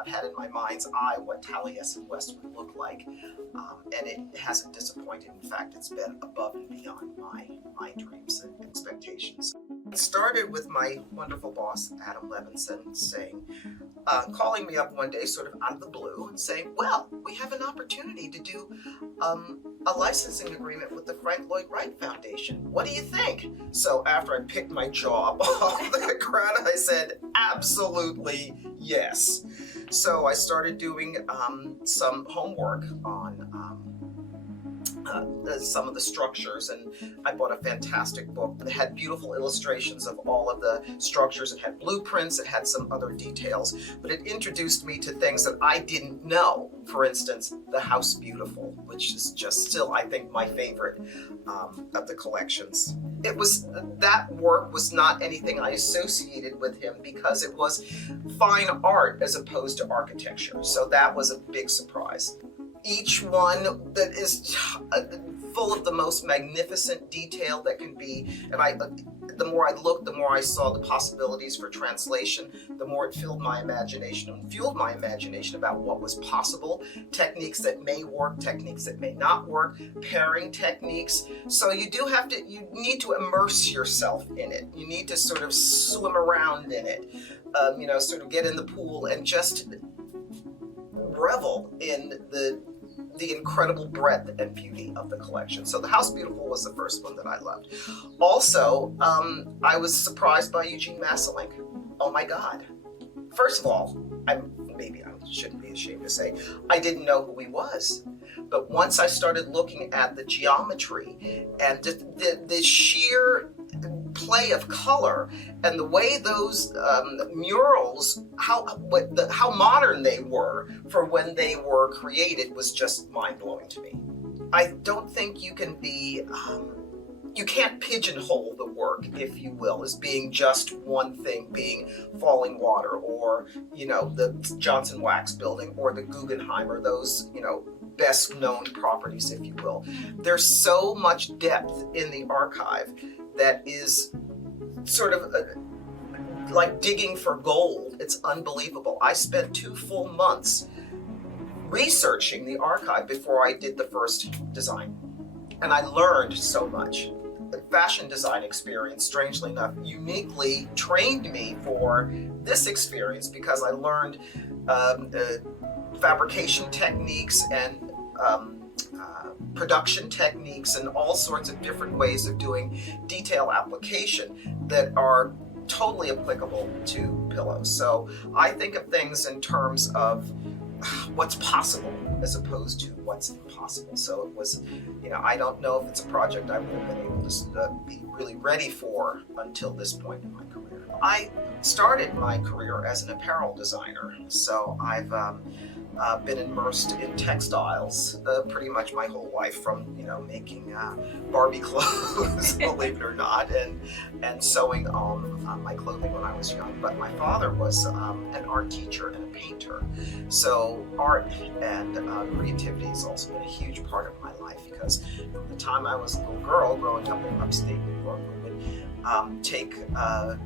I've had in my mind's eye what Taliesin West would look like, and it hasn't disappointed. In fact, it's been above and beyond my dreams and expectations. It started with my wonderful boss, Adam Levinsohn, calling me up one day sort of out of the blue and saying, well, we have an opportunity to do a licensing agreement with the Frank Lloyd Wright Foundation. What do you think? So after I picked my jaw off the ground, I said, absolutely yes. So I started doing some homework on some of the structures, and I bought a fantastic book that had beautiful illustrations of all of the structures. It had blueprints, it had some other details, but it introduced me to things that I didn't know. For instance, the House Beautiful, which is just still, I think, my favorite of the collections. That work was not anything I associated with him because it was fine art as opposed to architecture. So that was a big surprise. Each one that is full of the most magnificent detail that can be, and the more I looked, the more I saw the possibilities for translation, the more it filled my imagination and fueled my imagination about what was possible, techniques that may work, techniques that may not work, pairing techniques. So you need to immerse yourself in it. You need to sort of swim around in it, sort of get in the pool and just revel in the incredible breadth and beauty of the collection. So the House Beautiful was the first one that I loved. Also, I was surprised by Eugene Masselink. Oh my God. First of all, maybe I shouldn't be ashamed to say, I didn't know who he was. But once I started looking at the geometry and the sheer play of color and the way those murals, how modern they were for when they were created was just mind-blowing to me. I don't think you can you can't pigeonhole the work, if you will, as being just one thing, being Falling Water or, the Johnson Wax Building or the Guggenheim or those, best known properties, if you will. There's so much depth in the archive that is sort of like digging for gold. It's unbelievable. I spent 2 full months researching the archive before I did the first design. And I learned so much. The fashion design experience, strangely enough, uniquely trained me for this experience because I learned fabrication techniques and production techniques and all sorts of different ways of doing detail application that are totally applicable to pillows. So I think of things in terms of what's possible as opposed to what's impossible. So it was, I don't know if it's a project I would have been able to be really ready for until this point in my career. I started my career as an apparel designer, so I've been immersed in textiles pretty much my whole life, from making Barbie clothes, believe it or not, and sewing on my clothing when I was young. But my father was an art teacher and a painter, so art and creativity has also been a huge part of my life, because from the time I was a little girl growing up in upstate New York, we would take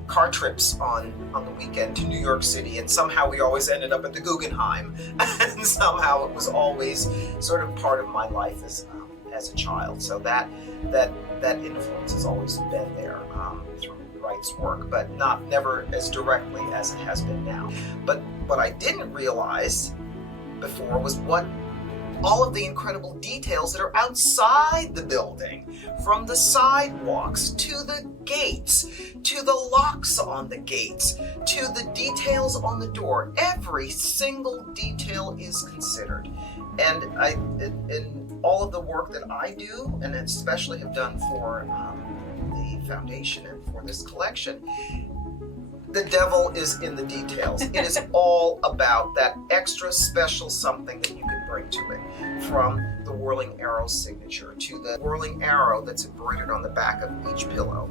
car trips on the weekend to New York City, and somehow we always ended up at the Guggenheim, and somehow it was always sort of part of my life as a child. So that influence has always been there through Wright's work, but never as directly as it has been now. But what I didn't realize before was what all of the incredible details that are outside the building, from the sidewalks to the gates, to the locks on the gates, to the details on the door. Every single detail is considered. And in all of the work that I do, and especially have done for the foundation and for this collection, the devil is in the details. It is all about that extra special something that you can bring to it, from the whirling arrow signature to the whirling arrow that's embroidered on the back of each pillow.